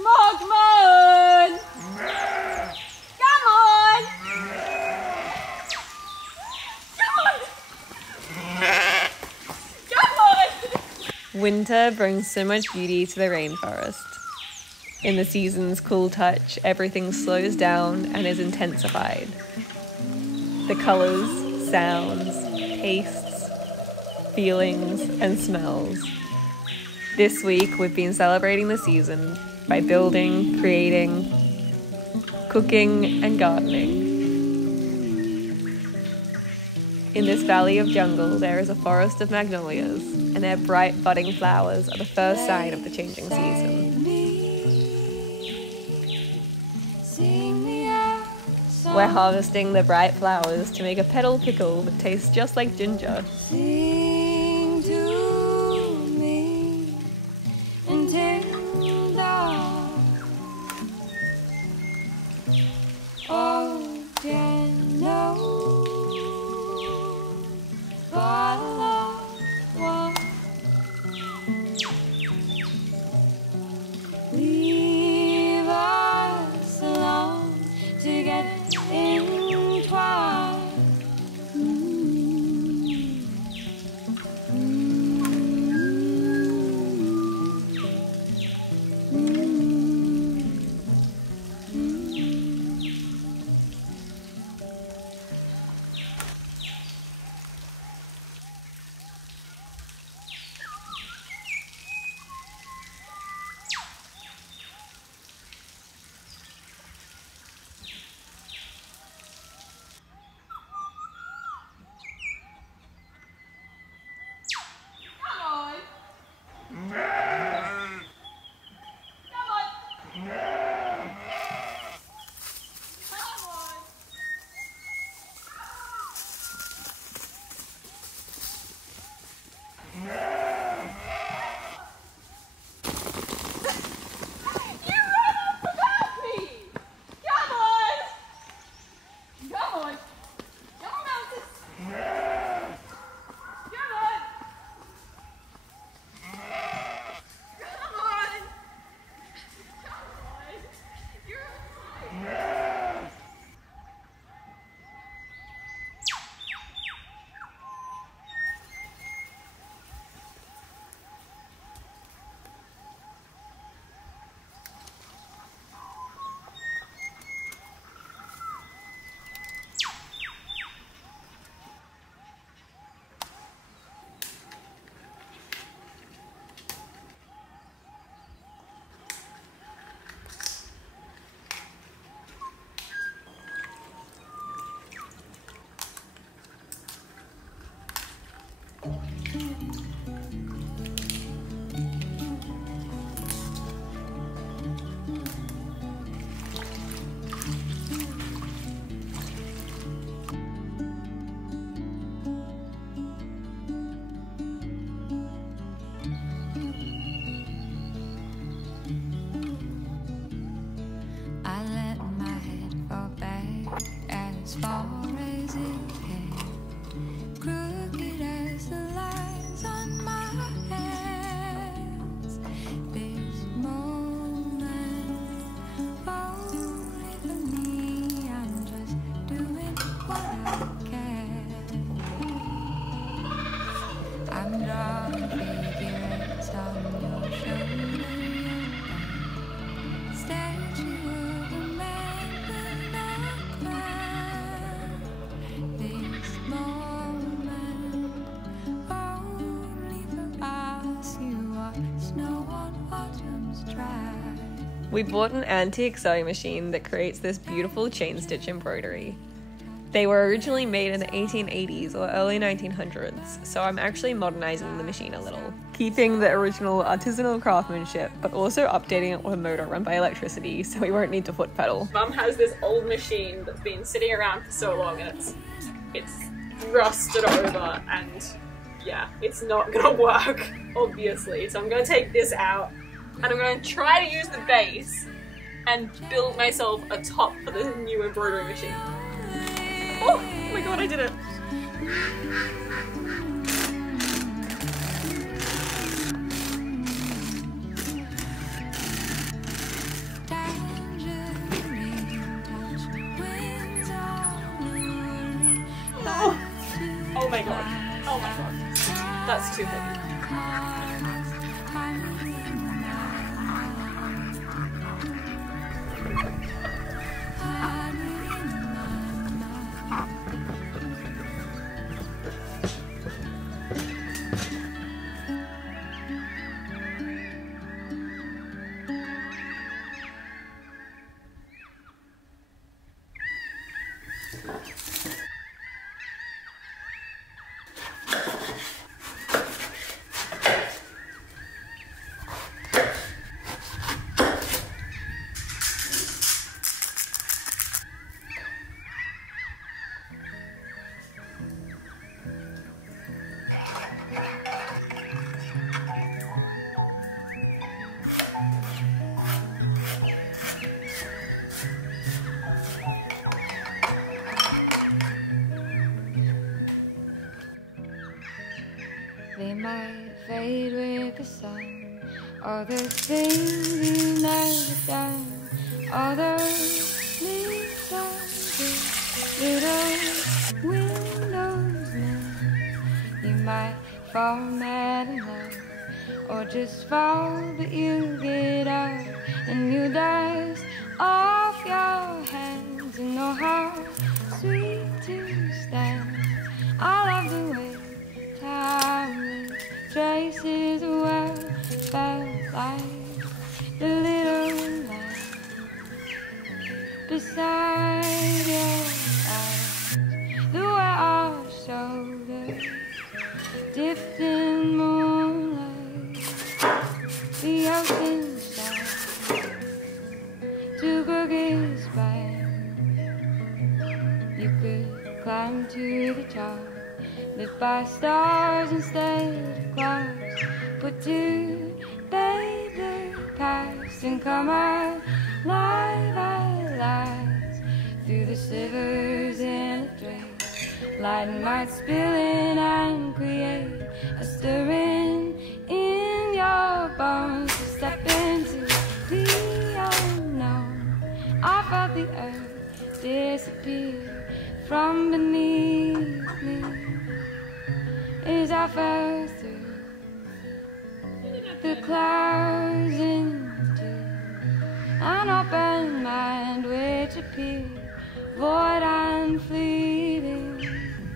Come on, come on! Come on! Come on! Winter brings so much beauty to the rainforest. In the season's cool touch, everything slows down and is intensified. The colors, sounds, tastes, feelings, and smells. This week, we've been celebrating the season by building, creating, cooking, and gardening. In this valley of jungle, there is a forest of magnolias, and their bright budding flowers are the first sign of the changing season. We're harvesting the bright flowers to make a petal pickle that tastes just like ginger. Sing to me until dawn. Oh, gentle bottle of wine. Leave us alone together. We bought an antique sewing machine that creates this beautiful chain stitch embroidery. They were originally made in the 1880s or early 1900s, so I'm actually modernizing the machine a little, keeping the original artisanal craftsmanship, but also updating it with a motor run by electricity so we won't need to foot pedal. Mum has this old machine that's been sitting around for so long and it's rusted over, and yeah, it's not gonna work, obviously. So I'm gonna take this out and I'm gonna try to use the base and build myself a top for this new embroidery machine. Oh my god, I did it! my god. Oh my god. That's too heavy. They might fade with the sun. All the things you've never done. All those leaves on the little windows now. You might fall mad in love, or just fall, but you get up and you dust off your hands. You know how sweet to stand. I love the way timeless traces of what felt like the little light beside your eyes, the way our shoulders dipped in moonlight, the ocean side to crooked spine. You could climb to the top, lit by stars instead of clouds, put to bed the past and come alive at last through the slivers in the drain. Light might spill in and create a stirring in your bones to step into the unknown. I felt the earth disappear from beneath me as I fell through the clouds into an open mind which appeared void and fleeting.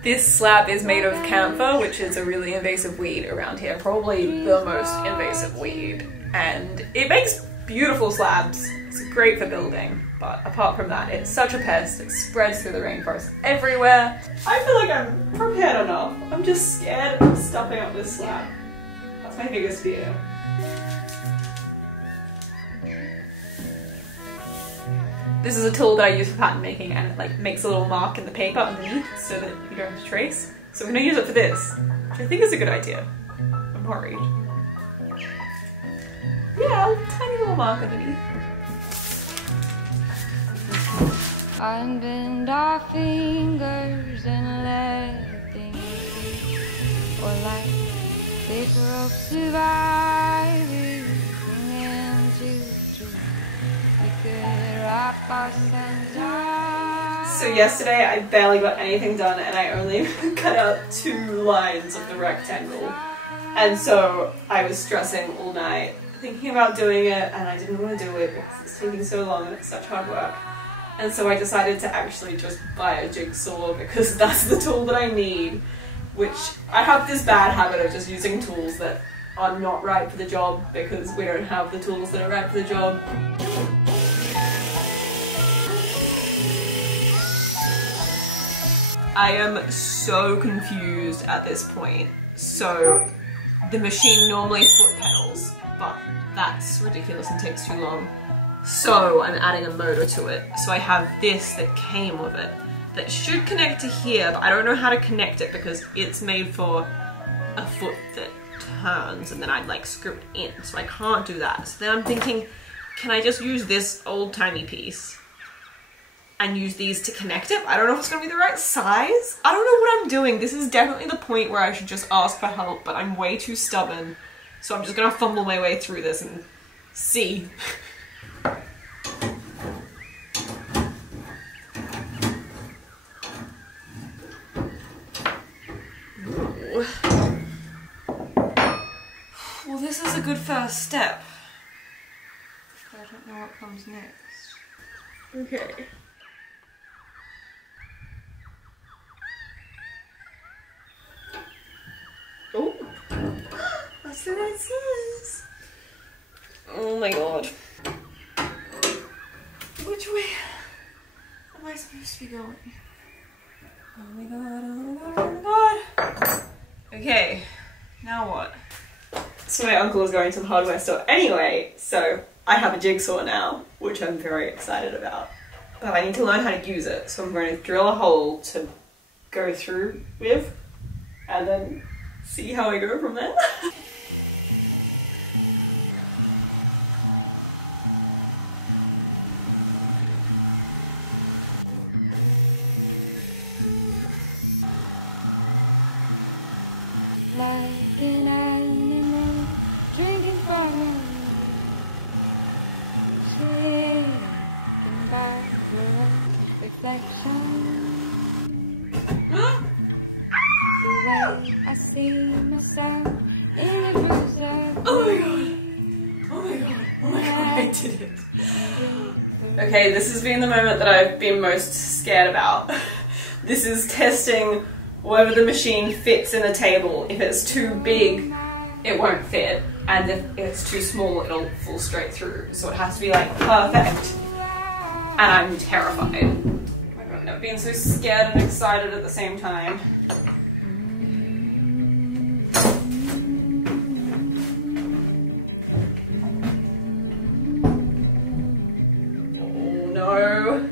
This slab is made of camphor, which is a really invasive weed around here, probably the most invasive weed, and it makes beautiful slabs. It's great for building, but apart from that, it's such a pest. It spreads through the rainforest everywhere. I feel like I'm prepared enough. I'm just scared of stuffing up this slab. That's my biggest fear. This is a tool that I use for pattern making, and it like makes a little mark in the paper underneath so that you don't have to trace. So I'm gonna use it for this, which I think is a good idea. I'm worried. Yeah, a tiny little mark underneath. Unbend our fingers and let things be, or like paper of surviving into truth. We could wrap ourselves up. So yesterday I barely got anything done, and I only cut out 2 lines of the rectangle. And so I was stressing all night, thinking about doing it, and I didn't want to do it because it's taking so long and it's such hard work. And so I decided to actually just buy a jigsaw because that's the tool that I need, which I have this bad habit of just using tools that are not right for the job because we don't have the tools that are right for the job. I am so confused at this point. So the machine normally foot pedals, but that's ridiculous and takes too long. So I'm adding a motor to it. So I have this that came with it that should connect to here, but I don't know how to connect it because it's made for a foot that turns and then I'd like screw it in. So I can't do that. So then I'm thinking, can I just use this old tiny piece and use these to connect it? I don't know if it's gonna be the right size. I don't know what I'm doing. This is definitely the point where I should just ask for help, but I'm way too stubborn. So I'm just gonna fumble my way through this and see. good first step. But I don't know what comes next. Okay. Oh, that's the right size. Oh my god. Which way am I supposed to be going? Oh my god, oh my god, oh my god. Okay, now what? So my uncle is going to the hardware store anyway, so I have a jigsaw now, which I'm very excited about. But I need to learn how to use it, so I'm going to drill a hole to go through with, and then see how I go from there. Like an animal drinking from sitting by the reflection. The way I see myself in a bruise of Oh my god! Oh my god! Oh my god, I did it! Okay, this has been the moment that I've been most scared about. This is testing whether the machine fits in the table. If it's too big, it won't fit, and if it's too small, it'll fall straight through. So it has to be like perfect, and I'm terrified. Oh my god, I've been so scared and excited at the same time. Oh no.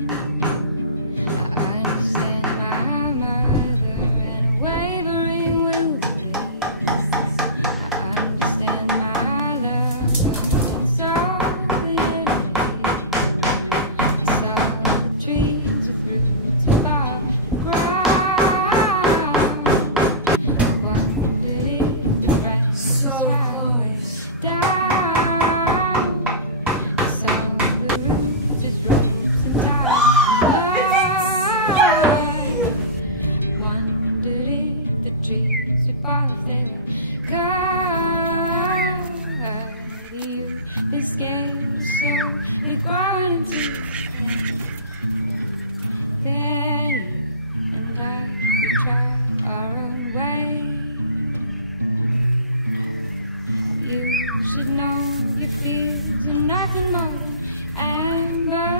You should know your fears are nothing more than anger.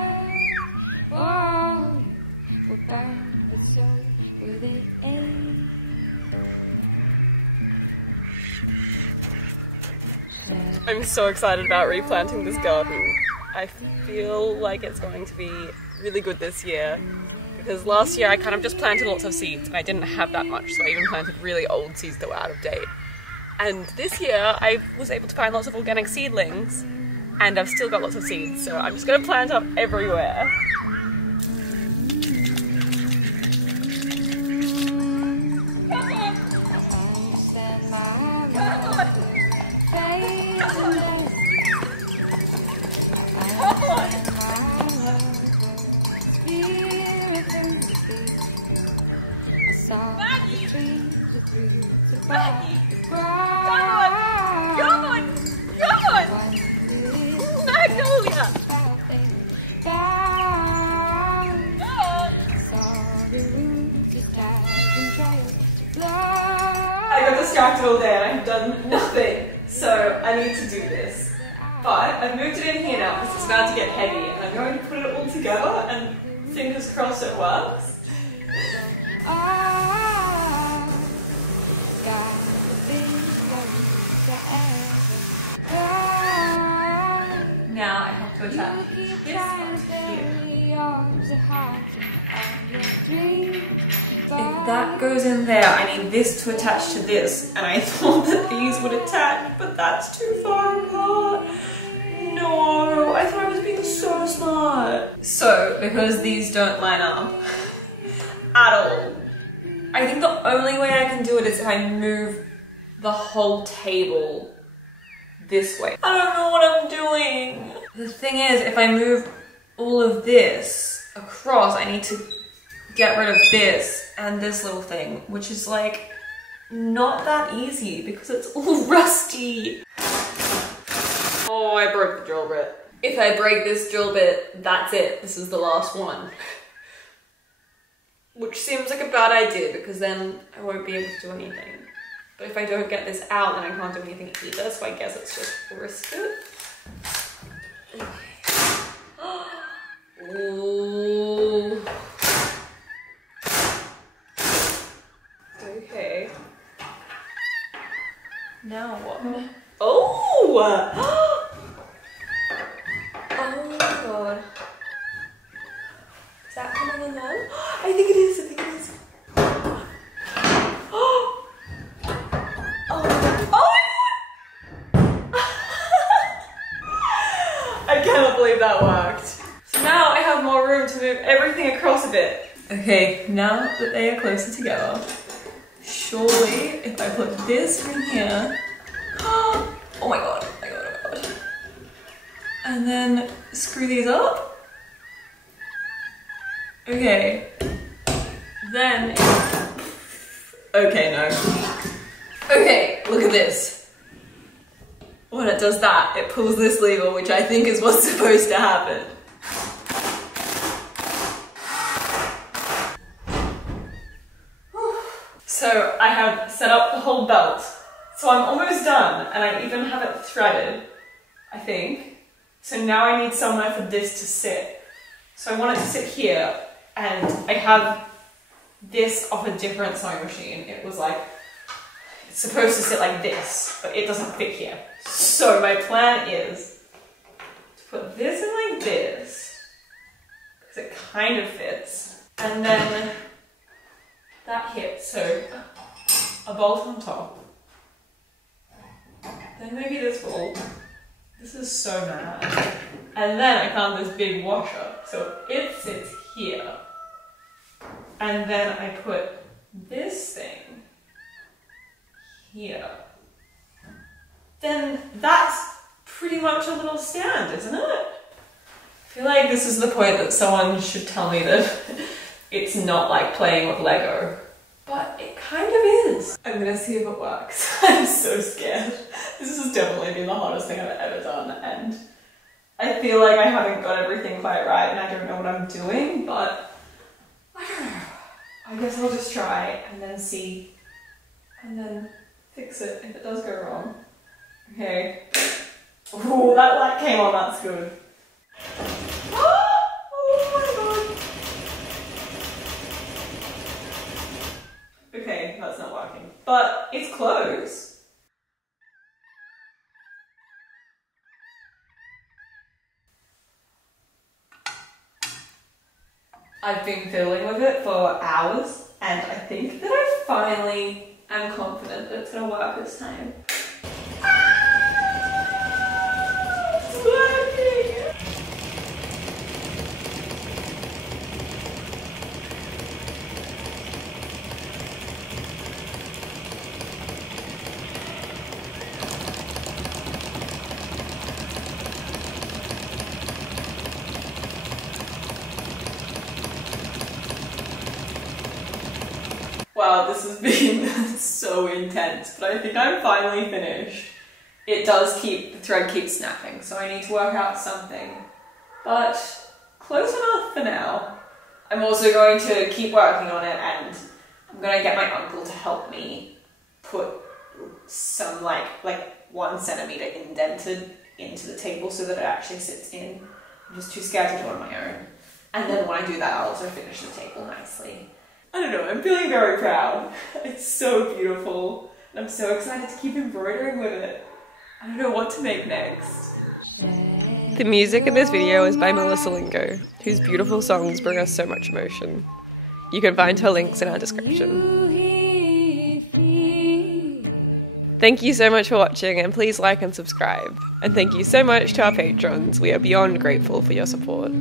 Oh, you were bound, but so were they. I'm so excited about replanting this garden. I feel like it's going to be really good this year, because last year I kind of just planted lots of seeds and I didn't have that much, so I even planted really old seeds that were out of date. And this year I was able to find lots of organic seedlings, and I've still got lots of seeds, so I'm just going to plant up everywhere. Magnolia! I got distracted all day and I've done nothing, so I need to do this. But I've moved it in here now because it's about to get heavy, and I'm going to put it all together and fingers crossed it works. Now I have to attach this here. If that goes in there, I need this to attach to this, and I thought that these would attach, but that's too far apart. No, I thought I was being so smart. So, because these don't line up at all, I think the only way I can do it is if I move the whole table this way. I don't know what I'm doing. The thing is, if I move all of this across, I need to get rid of this and this little thing, which is like not that easy because it's all rusty. Oh, I broke the drill bit. If I break this drill bit, that's it. This is the last one. Which seems like a bad idea because then I won't be able to do anything. But if I don't get this out, then I can't do anything either, so I guess it's just risk it. Ooh. Okay. Now what? Oh! Oh my god. Is that coming along? I think it is, I think it is. Oh! Oh my god! I cannot believe that worked. So now I have more room to move everything across a bit. Okay, now that they are closer together, surely if I put this in here, oh my god, oh my god, oh my god. And then screw these up. Okay. Then, okay, no. Okay, look at this. When it does that, it pulls this lever, which I think is what's supposed to happen. So I have set up the whole belt. So I'm almost done, and I even have it threaded, I think. So now I need somewhere for this to sit. So I want it to sit here, and I have this off a different sewing machine. It was like, it's supposed to sit like this, but it doesn't fit here. So my plan is to put this in like this, because it kind of fits, and then that hits, so a bolt on top, then maybe this bolt. This is so mad. And then I found this big washer, so it sits here. And then I put this thing here. Then that's pretty much a little stand, isn't it? I feel like this is the point that someone should tell me that it's not like playing with Lego. But it kind of is. I'm gonna see if it works. I'm so scared. This has definitely been the hardest thing I've ever done, and I feel like I haven't got everything quite right and I don't know what I'm doing, but I don't know. I guess I'll just try and then see and then fix it if it does go wrong. Okay. Ooh, that light came on, that's good. Okay, that's not working, but it's close. I've been fiddling with it for hours, and I think that I finally am confident that it's gonna work this time. It's working! Wow, this has been so intense, but I think I'm finally finished. It does the thread keeps snapping, so I need to work out something, but close enough for now. I'm also going to keep working on it, and I'm going to get my uncle to help me put some like 1 centimeter indented into the table so that it actually sits in. I'm just too scared to do it on my own. And then when I do that, I'll also finish the table nicely. I don't know, I'm feeling very proud. It's so beautiful, and I'm so excited to keep embroidering with it. I don't know what to make next. The music in this video is by Melissa Lingo, whose beautiful songs bring us so much emotion. You can find her links in our description. Thank you so much for watching, and please like and subscribe. And thank you so much to our patrons. We are beyond grateful for your support.